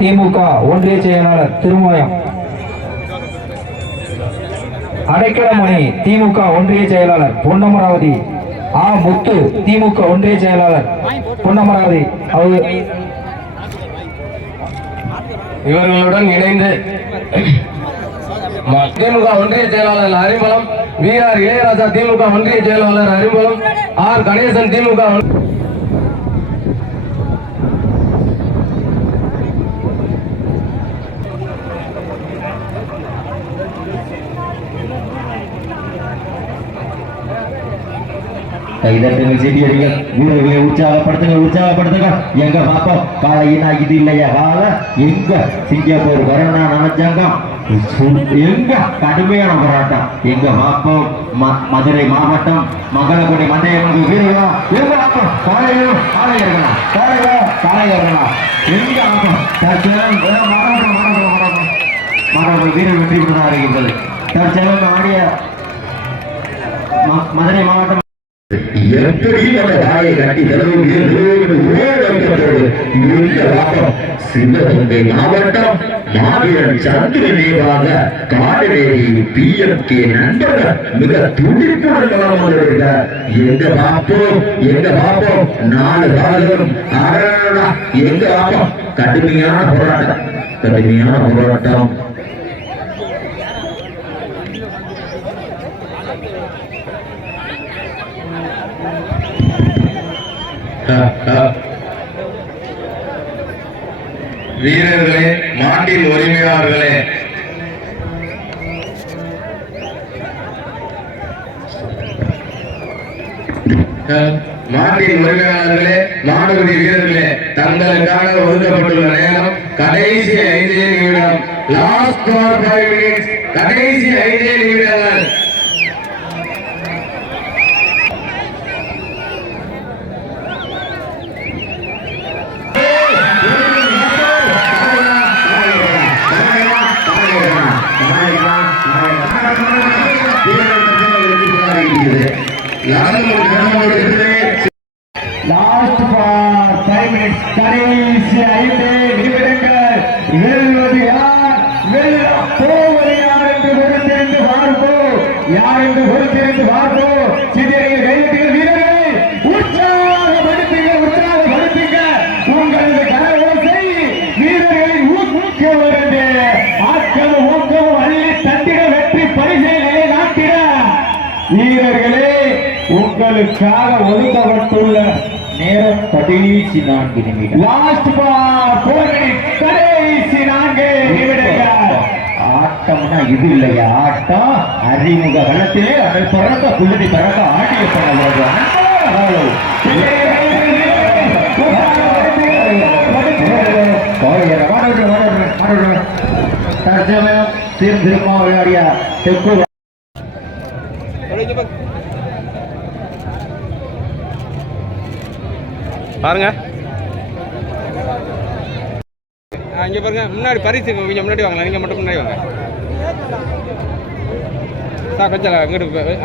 திமுக ஒன்றிய செயலாளர் திருமயம். அடைக்கலமணி திமுக ஒன்றிய செயலாளர் பொன்னமராவதி. ஆ முத்து திமுக ஒன்றிய செயலாளர் பொன்னமராவதி. அவர் இவர்களுடன் இணைந்து ம- திமுக ஒன்றிய செயலாளர் அறிமுகம் வி ஆர் இளையராஜா திமுக ஒன்றிய செயலாளர் அறிமுகம் ஆர் கணேசன் திமுக கைதட்டுங்கள் செடியடிகள் வீரர்களை உற்சாகப்படுத்துங்க உற்சாகப்படுத்துங்க. எங்க பாப்போம் காலையினா இது இல்லையா கால எங்க? சிங்கப்பூர் கருணா நினைச்சாங்க எங்க? கடுமையான போராட்டம். எங்க பாப்போம் மதுரை மாவட்டம் மகளக்குடி மண்டையம்மன் வீரர்களா? எங்க பாப்போம் காலையிலும் காலை இறங்கலாம் காலையில காலை இறங்கலாம் எங்க வீரர் வெற்றி பெற்றதாக இருக்கின்றது ஆடிய மதுரை மாவட்டம் அந்த கட்டி சிவகங்கை மாவட்டம் மாவீரன் சந்திர நினைவாக காடுவேரி பி எம் கே நண்பர்கள் மிக துடிப்புடன் வளம் வந்திருக்கிறார். எங்க பார்ப்போம் எங்க பார்ப்போம்? நாலு எங்க கடுமையான போராட்டம் கடுமையான போராட்டம். வீரர்களே மாட்டின் உரிமையாளர்களே. மாட்டின் உரிமையாளர்களே மாடுபடி வீரர்களே தங்களுக்காக ஒதுக்கப்பட்டுள்ள நேரம் கடைசி ஐந்தே நிமிடம். லாஸ்ட் கடைசி ஐந்தே நிமிடங்கள். லாஸ்ட் ஃபைவ் மினிட்ஸ் கடைசி ஐந்து நிமிடங்கள். வெல்வது யார் வெல்ல போவது யார் என்று பொறுத்திருந்து பார்ப்போம் யார் என்று பொறுத்திருந்து பார்ப்போம் சிறிய கைதிகள் வீரர்களை உற்சாகப்படுத்துங்க உற்சாகப்படுத்துங்க. உங்களது கரவோசை வீரர்களின் ஊக்க வருது ஆக்களும் ஊக்கமும் அள்ளி தட்டிட வெற்றி பரிசை நிலைநாட்டிட. வீரர்களே உங்களுக்காக ஒதுக்கப்பட்டுள்ள நேரம் கடைசி நான்கு நிமிடம். லாஸ்ட் கடைசி நான்கு நிமிடங்கள். ஆட்டம்னா இது இல்லையா? ஆட்டம் அறிமுக வளத்திலே அதை பிறந்த புள்ளி பிறந்த ஆட்டிய பண்ண தற்சமயம் திரும்ப திருமா விளையாடிய தெற்கு பாருங்க. ஆ, இங்க பாருங்க. முன்னாடி பரிசு கொஞ்சம் முன்னாடி வாங்க நீங்க மட்டும் முன்னாடி வாங்க. சார் கொஞ்சம் இங்கிட்டு